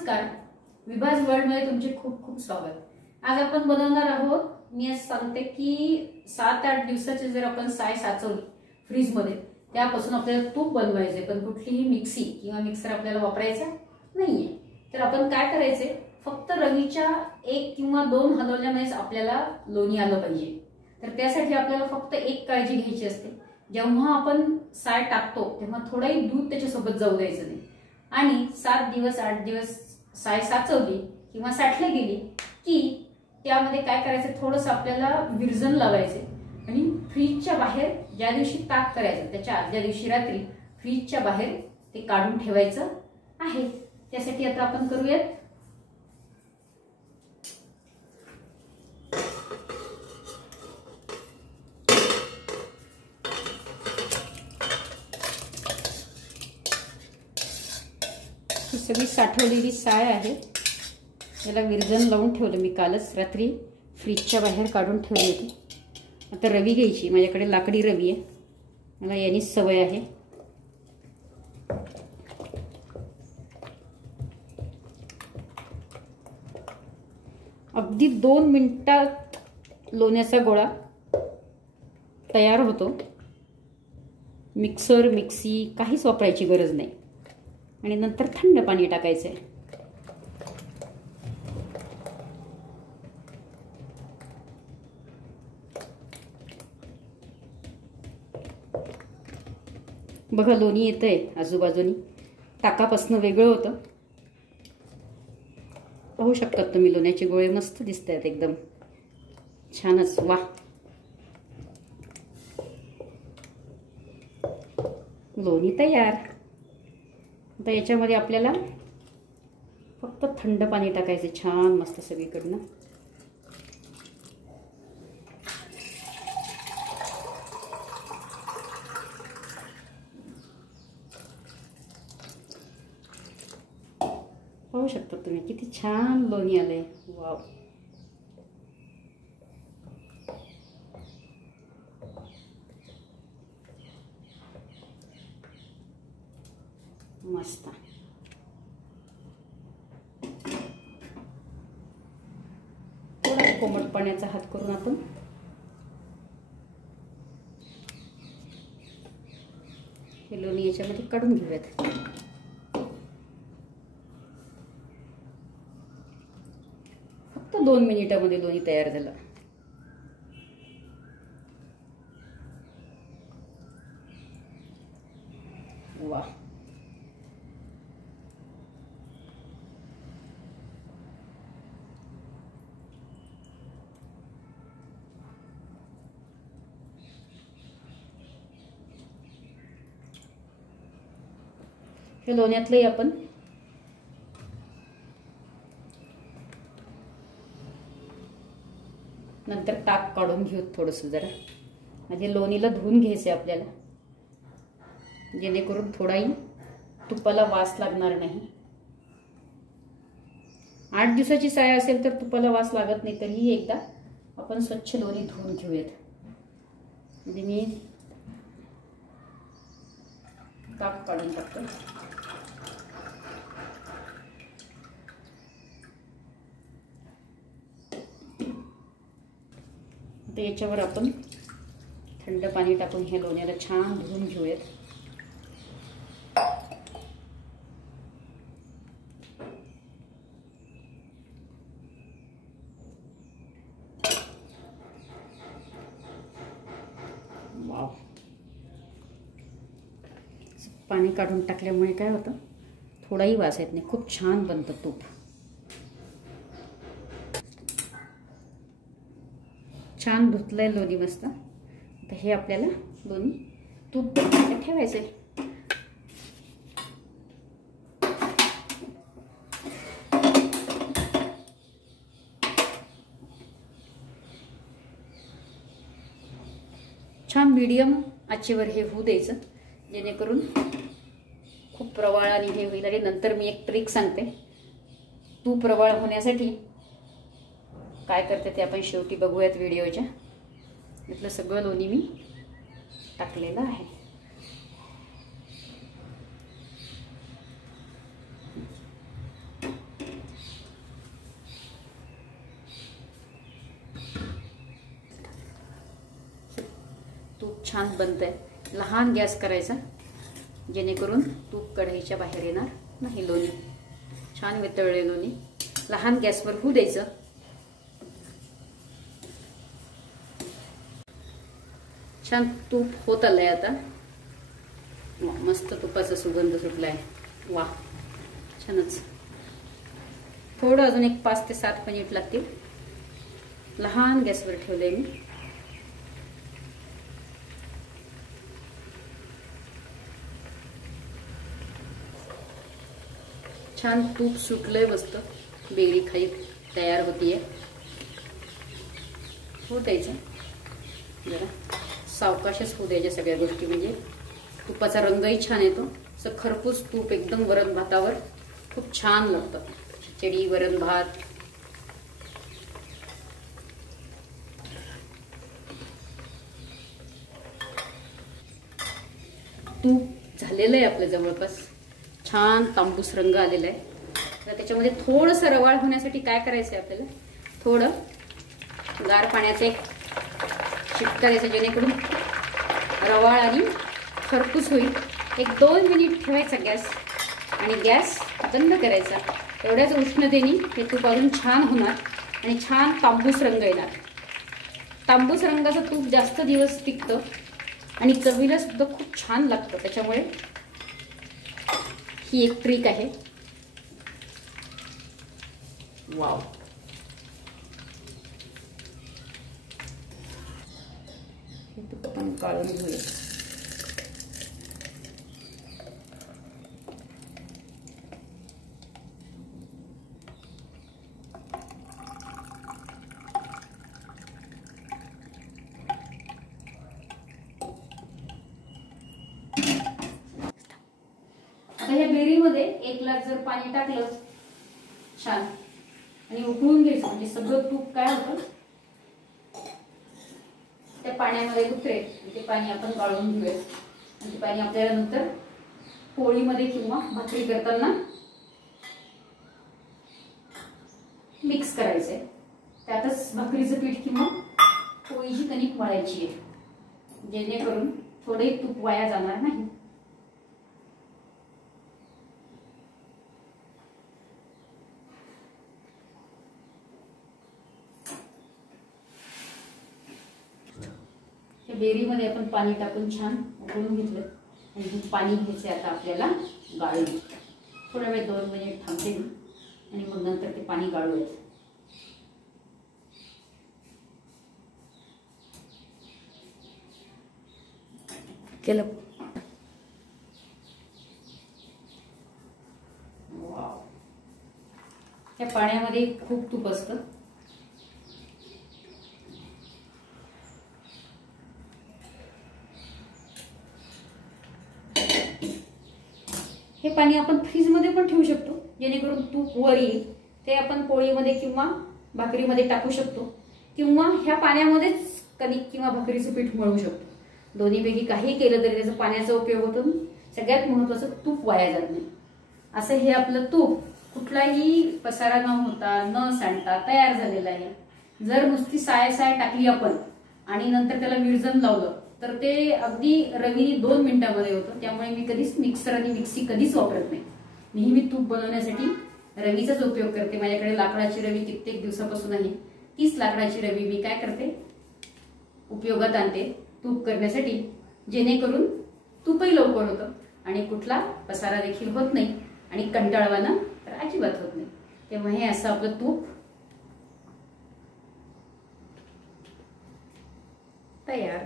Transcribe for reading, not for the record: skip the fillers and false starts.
नमस्कार, विभाज वर्ल्ड मध्ये तुमचे खूप खूप स्वागत। आज आपण बनवणार आहोत, मी आज सांगते की 7-8 दिवसाचे जर आपण साय साचवली फ्रीज मध्ये, त्यापासून आपल्याला तूप बनवायचे, पण कुठलीही मिक्सी किंवा मिक्सर आपल्याला वापरायचा नाहीये। तर आपण काय करायचे, फक्त रवीच्या 1 किंवा 2 हलवल्यामुळेच आपल्याला लोणी आलं पाहिजे। तर त्यासाठी आपल्याला फक्त एक काळजी घ्यायची असते, जेव्हा आपण साय टाकतो तेव्हा थोडंही दूध त्याच्यासोबत जाऊ द्यायचं नाही। आणि 7 दिवस 8 दिवस साय साचवली किंवा साठली गेली की त्यामध्ये काय करायचं, थोडंसं आपल्याला विरजण लावायचे आणि फ्रीजच्या बाहेर ज्या दिवशी ताक करायचं त्याच्या आदल्या दिवशी रात्री फ्रीजच्या बाहेर ते काढून ठेवायचं आहे। त्यासाठी आता आपण करूयात। ही सगळी साठवलेली साय आहे, याला विरजण लावून ठेवलं मी कालच रात्री, फ्रीजच्या बाहेर काढून ठेवली होती। आता रवी घ्यायची, माझ्याकडे लाकडी रवी आहे, मला यानीच सवय आहे। अगदी 2 मिनिटात लोण्याचा गोळा तयार होतो। मिक्सर मिक्सी काहीच वापरायची गरज नाही। आणि नंतर थंड पाणी टाकायचंय। बघा लोणी येतंय आजूबाजूनी, ताकापासून वेगळं होतं। पाहू शकतात तुम्ही, लोण्याचे गोळे मस्त दिसतात, एकदम छानच। वा, लोणी तयार। आता याच्यामध्ये आपल्याला फक्त थंड पाणी टाकायचं, छान मस्त सगळीकडनं। पाहू शकता तुम्ही किती छान लोणी आलंय, वाव। मस्त। थोडा कोमट पाण्याचा हात करून आपण हे लोणी याच्यामध्ये काढून घेऊयात। फक्त 2 मिनिटांमध्ये लोणी तयार झालं। वा, हे लोण्यातलंही आपण नंतर ताक काढून घेऊ थोडंसं जरा, म्हणजे लोणीला धुवून घ्यायचं आपल्याला, जेणेकरून थोडाही तुपाला वास लागणार नाही। 8 दिवसाची साय असेल तर तुपाला वास लागत नाही, तरीही एकदा आपण स्वच्छ लोणी धुवून घेऊयात। म्हणजे मी ताक काढून टाकतो। आता याच्यावर आपण थंड पाणी टाकून हे लोण्याला छान धुवून घेऊयात। वाव, पाणी काढून टाकल्यामुळे काय होतं, थोडाही वास येत नाही, खूप छान बनतं तूप। छान धुतलंय लोणी मस्त। आता हे आपल्याला लोणी तूप बनवायला ठेवायचंय। छान मीडियम आचेवर हे होऊ द्यायचं, जेणेकरून खूप प्रवाळ आणि हे होईल। आणि नंतर मी एक ट्रिक सांगते, तूप प्रवाळ होण्यासाठी काय करते ते आपण शेवटी बघूयात व्हिडिओच्या। इथलं सगळं लोणी मी टाकलेलं आहे। खूप छान बनतंय. लहान गॅस करायचा जेणेकरून तूप कढईच्या बाहेर येणार नाही. लोणी छान वितळले. लोणी लहान गॅसवर होऊ द्यायचं. छान तूप होत आलंय आता. मस्त तुपाचा सुगंध सुटलाय. वा छानच. थोडं अजून एक 5 ते 7 मिनिट लागतील. लहान गॅसवर ठेवलंय मी. छान तूप सुटलंय मस्त. बेरी खाई तयार होतीये. होऊ द्यायचं जरा सावकाशच होऊ द्यायच्या सगळ्या गोष्टी. म्हणजे तुपाचा रंगही छान येतो. असं खरपूस तूप एकदम वरण भातावर खूप छान लागतं. खिचडी, वरण भात. तूप झालेलं आहे आपलं जवळपास. छान तांबूस रंग आलेला आहे. तर त्याच्यामध्ये थोडंसं रवाळ होण्यासाठी काय करायचं आहे आपल्याला, थोडं गार पाण्याचं एक शिपका द्यायचं जेणेकरून रवाळ आणि खरपूस होईल. एक 2 मिनिट ठेवायचा गॅस आणि गॅस बंद करायचा. एवढ्याच उष्णतेने हे तूप अजून छान होणार आणि छान तांबूस रंग येणार. तांबूस रंगाचं तूप जास्त दिवस टिकतं आणि चवीला सुद्धा खूप छान लागतं. त्याच्यामुळे ही एक ट्रिक आहे. वाव. हे तूप आपण काढून घेऊया. आता ह्या बेरीमध्ये 1 ग्लास जर पाणी टाकलं छान आणि उकळून घ्यायचं म्हणजे सगळं तूप काय होतं त्या पाण्यामध्ये उतरेल. ते पाणी आपण गाळून घेऊया. आणि ते पाणी आपल्याला नंतर पोळीमध्ये किंवा भाकरी करताना मिक्स करायचंय. त्यातच भाकरीचं पीठ किंवा पोळीची कणिक मळायची आहे जेणेकरून थोडे तूप वाया जाणार नाही. बेरीमध्ये आपण पाणी टाकून छान उकळून घेतलं आणि पाणी घ्यायचं आता आपल्याला गाळून. थोडा वेळ 2 मिनिट थांबते आणि मग नंतर ते पाणी गाळूया. केलं. त्या पाण्यामध्ये खूप तूप असतं. हे पाणी आपण फ्रीजमध्ये पण ठेवू शकतो जेणेकरून तूप वर येईल. ते आपण पोळीमध्ये किंवा भाकरीमध्ये टाकू शकतो किंवा ह्या पाण्यामध्येच कणिक किंवा भाकरीचं पीठ मळू शकतो. दोन्हीपैकी काही केलं तरी त्याचा पाण्याचा उपयोग होतो. सगळ्यात महत्त्वाचं तूप वाया जात नाही. असं हे आपलं तूप कुठलाही पसारा न होता न सांडता तयार झालेलं आहे. जर नुसती साय टाकली आपण आणि नंतर त्याला विरजण लावलं तर ते अगदी रवीने 2 मिनिटांमध्ये होतं. त्यामुळे मी कधीच मिक्सर आणि मिक्सी कधीच वापरत नाही. नेहमी तूप बनवण्यासाठी रवीचाच उपयोग करते. माझ्याकडे लाकडाची रवी कित्येक दिवसापासून आहे. तीच लाकडाची रवी मी काय करते उपयोगात आणते तूप करण्यासाठी जेणेकरून तूपही लवकर होतं आणि कुठला पसारा देखील होत नाही आणि कंटाळवाना तर अजिबात होत नाही. तेव्हा हे असं आपलं तूप तयार.